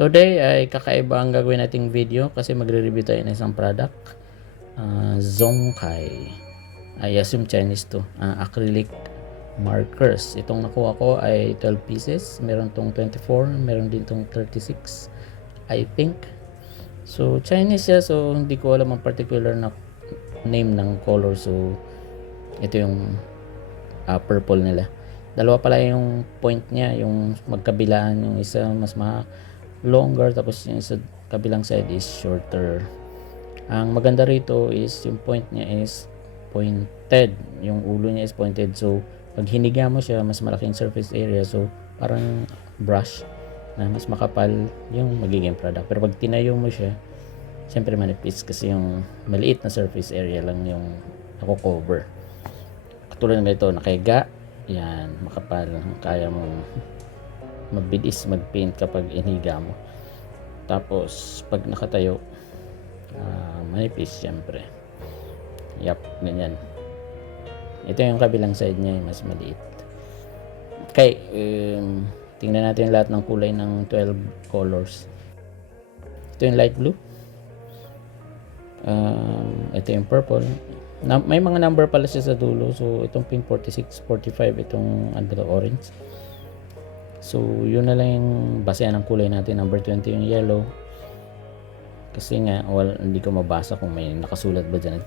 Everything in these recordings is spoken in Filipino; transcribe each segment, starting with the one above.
Today ay kakaiba ang gagawin nating video kasi magre-review tayo ng isang product. Zongkai. I assume Chinese to. Acrylic markers. Itong nakuha ko ay 12 pieces. Meron tong 24. Meron din tong 36. I think. So Chinese siya. So hindi ko alam ang particular na name ng color. So ito yung purple nila. Dalawa pala yung point niya. Yung magkabilaan. Yung isa mas longer, tapos yung sa kabilang side is shorter. Ang maganda rito is yung point niya is pointed, yung ulo niya is pointed, so pag hiniga mo siya mas malaking surface area, so parang brush na mas makapal yung magiging product. Pero pag tinayo mo siya, syempre manipis kasi yung maliit na surface area lang yung nako-cover. Katulad ng ito, nakahiga, yan, makapal, kaya mo mabilis mag-paint kapag iniga mo. Tapos pag nakatayo, manipis syempre. Yap, ganyan. Ito yung kabilang side niya, mas maliit. Okay, tingnan natin lahat ng kulay ng 12 colors. Ito yung light blue. Ito yung purple. May mga number pala siya sa dulo. So itong pink 46, 45, itong orange. So yun na lang yung basehan ng kulay natin. Number 20 yung yellow. Kasi nga hindi ko mabasa kung may nakasulat ba dyan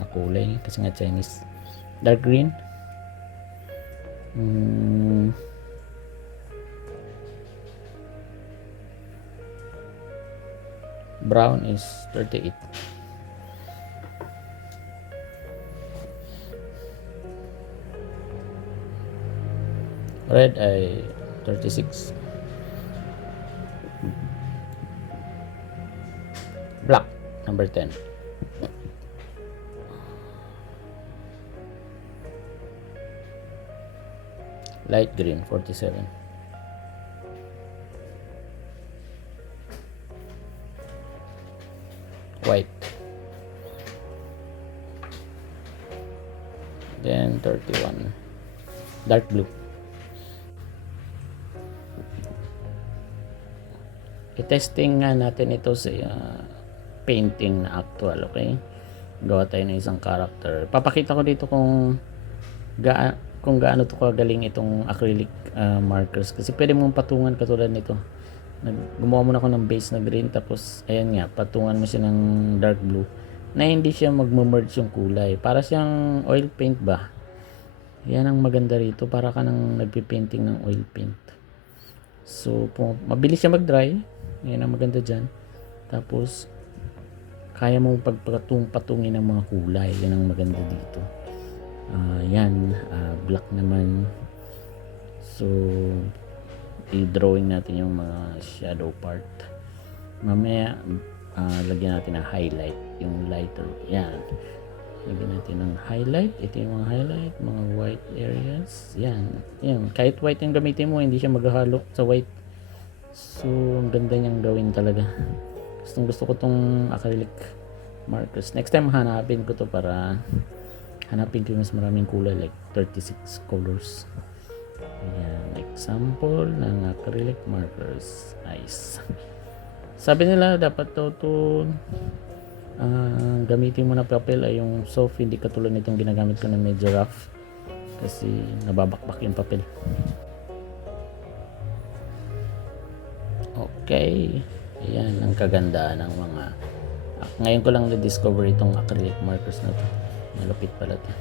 na kulay. Kasi nga Chinese. Dark green. Brown is 38. Red ay 36. Black, number 10. Light green, 47. White. Then 31. Dark blue. I-testing nga natin ito sa painting na actual, okay? Gawa tayo ng isang character. Papakita ko dito kung gaano to kagaling itong acrylic markers, kasi pwede mong patungan katulad nito. Gumawa muna ako ng base na green, tapos ayan nga, patungan mo siya ng dark blue na hindi siya magme-merge yung kulay. Para siyang oil paint ba? Yan ang maganda rito, para ka nang nagpi-painting ng oil paint. So mabilis siya mag-dry. Yan ang maganda dyan. Tapos kaya mong patungin ng mga kulay. Yan ang maganda dito. Yan, black naman. So i-drawing natin yung mga shadow part. Mamaya lagyan natin ng highlight, yung lighter. Yan, lagyan natin ng highlight. Ito yung mga highlight, mga white areas. Yan. Kahit white yung gamitin mo, hindi siya maghahalo sa white. So ang ganda niyang gawin talaga. Gusto ko tong acrylic markers. Next time hanapin ko to, para hanapin ko mas maraming kulay, like 36 colors. Ayan, example ng acrylic markers. Nice. Sabi nila dapat to gamitin mo na papel ay yung soft, hindi katulad nitong ginagamit ko na medyo rough, kasi nababakbak yung papel. Okay, ayan ang kagandaan ng mga ngayon ko lang na-discover itong acrylic markers na to. Malupit pala to.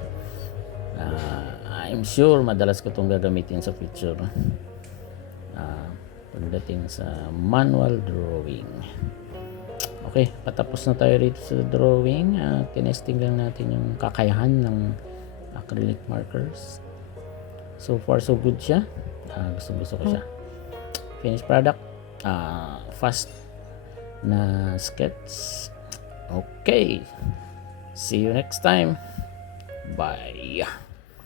I'm sure madalas ko itong gagamitin sa future pagdating sa manual drawing. Okay, patapos na tayo rito sa drawing. Tinesting lang natin yung kakayahan ng acrylic markers. So far so good siya. Gusto ko siya. Finished product, fast na sketch. Okay, see you next time. Bye.